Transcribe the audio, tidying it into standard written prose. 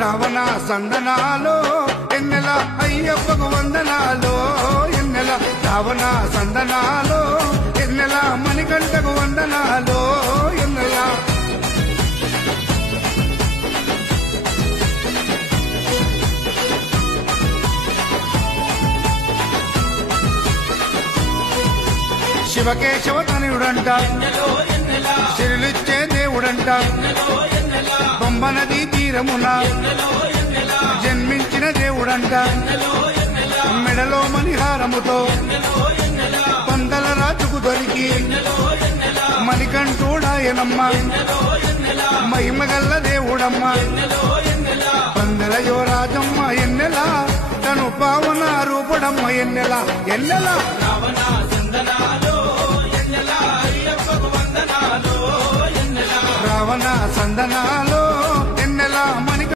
రావణ సందనాలో ఎన్నెల అయ్యప్పకు వందనాలో ఎన్నెల రావణ సందనాలో ఎన్నెల మణికంఠకు వందనాలో ఎన్నెల శివకేశవ తనయుడంట సిరులిచ్చే దేవుడంట పంబ నదీ తీరమున జన్మించిన దేవుడంట మెడలో మణిహారముతో పందల రాజుకు దొరికి మణికంఠుడాయనమ్మ మహిమగల్ల దేవుడమ్మ పందల యువరాజమ్మ ఎన్నెల తను పావన రూపుడమ్మ ఎన్నెల ఎన్నెల రావణ సందనాలో ఎన్నెల